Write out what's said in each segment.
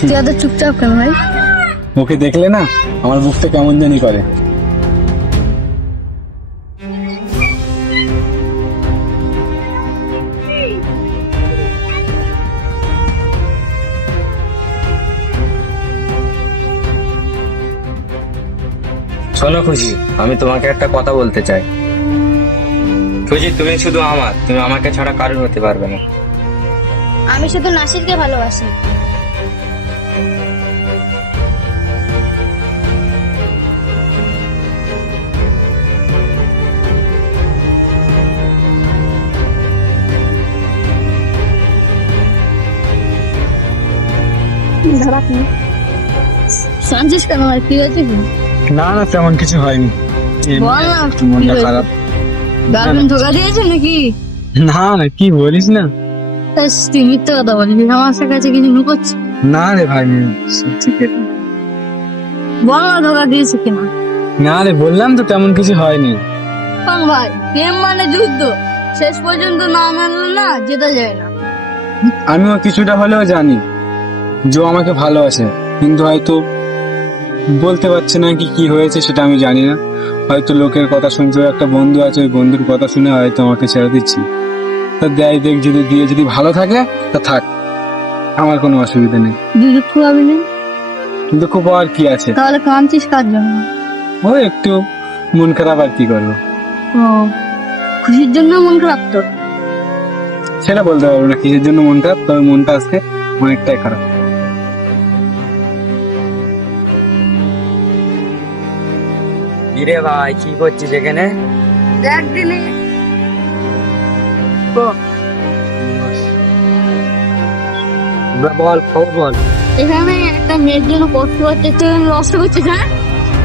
তুই এত চুপচাপ কেন ভাই? ওকে দেখলে না আমার বুকটা কেমন জানি করে। শোনো খুশি, আমি তোমাকে একটা কথা বলতে চাই। খুশি, তুমি শুধু আমার, তুমি আমাকে ছাড়া কারোর হতে পারবে না। আমি শুধু নাসিরকে ভালোবাসি। শুনছিস কেন ভাই, কি হয়েছে কি? না না, তেমন কিছু হয়নি। বল না, একটু মনটা খারাপ। গার্লফ্রেন্ড ধোকা দিয়েছে নাকি? না না, কি বলিস না। তুই মিথ্যে কথা বলবি, আমার কাছে কিছু লুকোচ্ছিস? না রে ভাই, সত্যি কেটে। বল না ধোকা দিয়েছে কিনা। না রে, বললাম তো তেমন কিছু হয়নি। শোন ভাই, প্রেম মানে যুদ্ধ, শেষ পর্যন্ত না মানলে না জেতা যায় না। আমিও কিছুটা হলেও জানি যে ও আমাকে ভালোবাসে, কিন্তু হয়তো বলতে পারছে না কি হয়েছে সেটা আমি জানি না। হয়তো লোকের কথা শুনছে, ওর একটা বন্ধু আছে, ওই বন্ধুর কথা শুনে হয়তো আমাকে ছেড়ে দিচ্ছি। তা দেয় দেখ, যদি দিয়ে যদি ভালো থাকে তা থাক, আমার কোনো অসুবিধা নেই। তুই দুঃখ পাবি না? কিন্তু খুব আর কি আছে, তাহলে কাঁদছিস কার জন্য? ও একটু মন খারাপ, আর কি করবো। ও, খুশির জন্য মন খারাপ তোর? সেটা বলতে পারবো না কিসের জন্য মন খারাপ, তবে মনটা আজকে অনেকটাই খারাপ। কিরে ভাই, কি করছিস এখানে? একদিনে বল, খবর বল। এখানে একটা মেয়ের জন্য কষ্ট হচ্ছে, তুই নষ্ট করছিস। হ্যাঁ,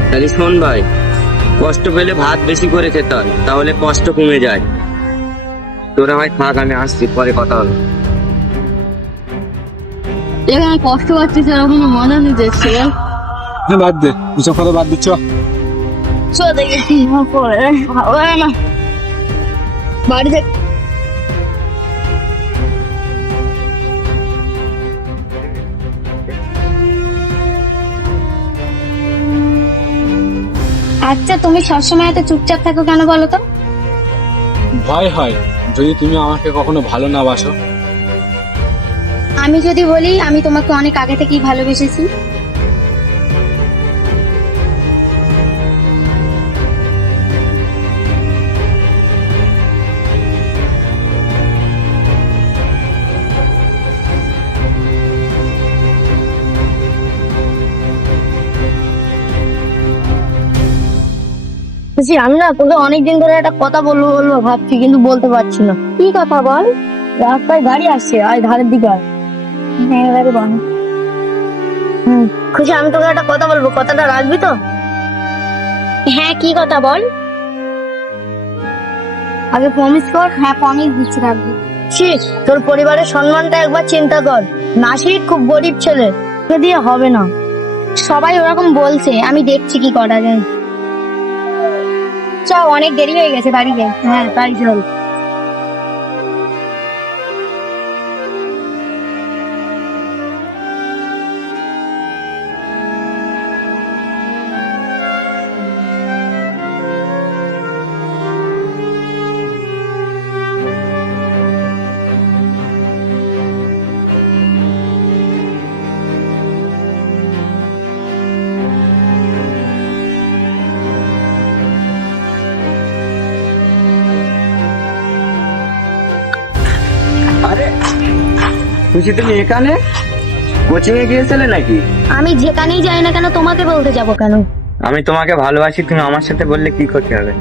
তাহলে শোন ভাই, কষ্ট পেলে ভাত বেশি করে খেতে হয়, তাহলে কষ্ট কমে যায়। তোরা ভাই থাক, আমি আসছি, পরে কথা হবে। এখানে কষ্ট পাচ্ছিস, এরকম মজা নিতে এসছে। বাদ দে, ওসব কথা বাদ দিচ্ছ। দেখি ভালো লাগে না বাড়িতে। আচ্ছা, তুমি সবসময় এত চুপচাপ থাকো কেন বলো তো? ভয় হয় যদি তুমি আমাকে কখনো ভালো না বাসো। আমি যদি বলি আমি তোমাকে অনেক আগে থেকেই ভালোবেসেছি। আমি না তোকে অনেকদিন ধরে একটা কথা বলবো বলবো ভাবছি, কিন্তু বলতে পারছি না। কি কথা বল? রাস্তায় গাড়ি আসছে, আয় ধারের দিকে আয়। হ্যাঁ, এবারে বল। খুশি, আমি তোকে একটা কথা বলবো, কথাটা রাখবি তো? হ্যাঁ, কি কথা বল? আগে প্রমিস কর। হ্যাঁ, প্রমিস দিচ্ছি, রাখবি। তোর পরিবারের সম্মানটা একবার চিন্তা কর। নাসির খুব গরিব ছেলে, তোকে দিয়ে হবে না। সবাই ওরকম বলছে, আমি দেখছি কি করা যায়। চ, অনেক দেরি হয়ে গেছে, বাড়ি যাই। হ্যাঁ, বাড়ি চল। আরে খুশি, তুমি এখানে কোচিং এ গিয়েছিলে নাকি? আমি যেখানেই যাই না কেন তোমাকে বলতে যাব কেন? আমি তোমাকে ভালোবাসি, তুমি আমার সাথে বললে কি ক্ষতি হবে?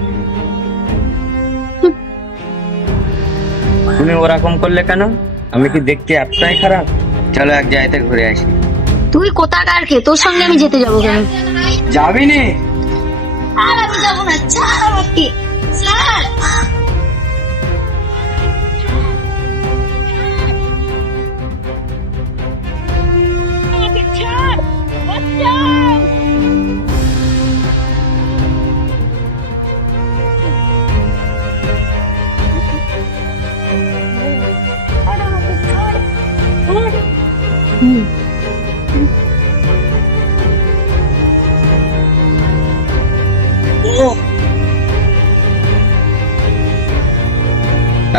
তুমি ওরকম করলে কেন? আমি কি দেখতে এতটাই খারাপ? চলো এক জায়গাতে ঘুরে আসি। তুই কোথাকার কে? তোর সঙ্গে আমি যেতে যাবো কেন? যাবি নি? আর আমি যাবো না, ছাড় আমাকে, ছাড়। আমাকে ছাড়, বাঁচাও। ছাড় আমাকে, ছাড়।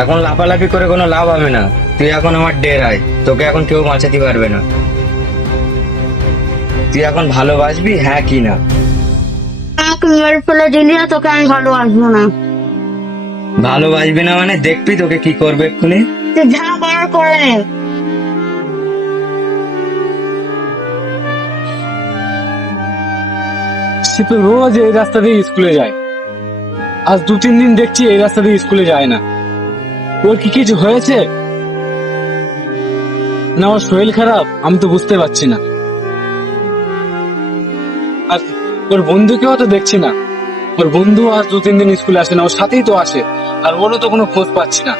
এখন লাফালাফি করে কোনো লাভ হবে না, তুই এখন আমার ডেরায়, তোকে এখন কেউ বাঁচাতে পারবে না। তুই এখন ভালোবাসবি, হ্যাঁ কি না? আমাকে মেরে ফেলে দিলি না, তোকে আমি ভালোবাসবো না। ভালোবাসবি না মানে দেখবি তোকে কি করবে এক্ষুনি। তুই যা করার করে নে। সে তো রোজ এই রাস্তা দিয়ে স্কুলে যায়, আজ 2-3 দিন দেখছি এই রাস্তা দিয়ে স্কুলে যায় না। ওর কি কিছু হয়েছে না ওর শরীর খারাপ, আমি তো বুঝতে পারছি না। আর ওর বন্ধুকেও তো দেখছি না, ওর বন্ধু আজ 2-3 দিন স্কুলে আসে না, ওর সাথেই তো আসে, আর ওরও তো কোনো খোঁজ পাচ্ছি না।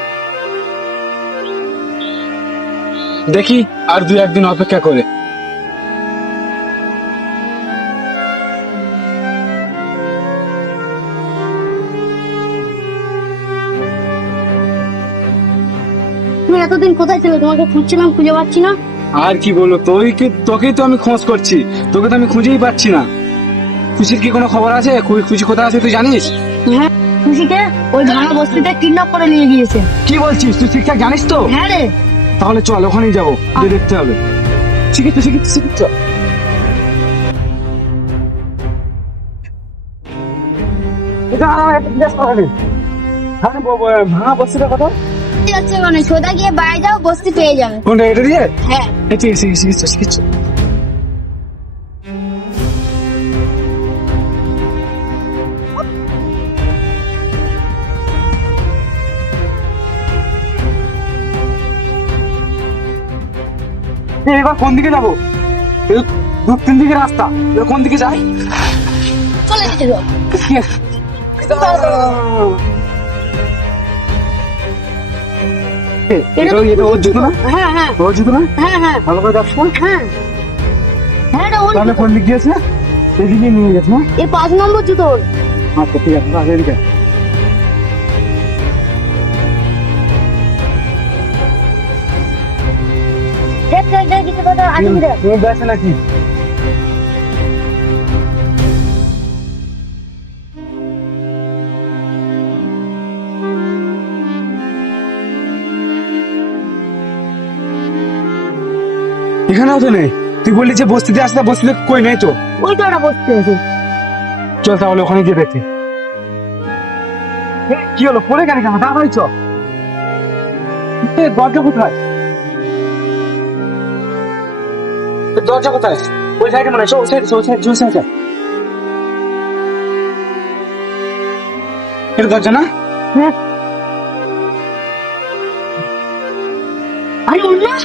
দেখি আর 2-1 দিন অপেক্ষা করে। তুমি এতদিন কোথায় ছিলে? তোমাকে খুঁজছিলাম, খুঁজে পাচ্ছি না। আর কি বলবো, তোকেই তো আমি খোঁজ করছি, তোকে তো আমি খুঁজেই পাচ্ছি না। খুশির কি কোনো খবর আছে? খুশি কোথায় আছে তুই জানিস? হ্যাঁ, খুশিকে ওই ভাঙা বস্তিতে কিডন্যাপ করে নিয়ে গিয়েছে। কি বলছিস, তুই ঠিকঠাক জানিস তো? হ্যাঁ রে। তাহলে চল ওখানেই যাবো, গিয়ে দেখতে হবে। ঠিক আছে ঠিক আছে ঠিক আছে, চল। ভাঙা বস্তিটা কথা ঠিক আছে, মানে সোজা গিয়ে বাইরে যাও, বস্তি পেয়ে যাবে। কোনটা, এটা দিয়ে? হ্যাঁ। ঠিক আছে ঠিক আছে ঠিক আছে। এবার কোন দিকে যাবো? 2-3 দিকে রাস্তা, এবার কোন দিকে যাই? চলে যেতে দাও। এটা ওর জুতো না? হ্যাঁ হ্যাঁ ওর জুতো না? হ্যাঁ হ্যাঁ ভালো করে যাচ্ছ? হ্যাঁ হ্যাঁ রে, ওর তাহলে কোন দিক গিয়েছে? এদিকে নিয়ে গেছে না? এই 5 নম্বর জুতোর। আচ্ছা ঠিক আছে, তাহলে এদিকে। দেখ দেখ দেখ, কিছু কথা আগে দেখ। তুমি গেছে নাকি? এখানেও তো নেই। তুই বললি যে বস্তিতে আসলে, বস্তিতে কই নেই তো। ওইটা ওরা বসতে আছে। চল তাহলে ওখানে গিয়ে দেখি। কি হলো, পড়ে গেলে কেন? তাড়াতাড়ি চ। দরজা কোথায়? দরজা কোথায়? ওই সাইডে মনে হয়, ওই সাইডে ওই সাইডে ওই সাইডে। এটা দরজা না? হ্যাঁ। আরে ওর না?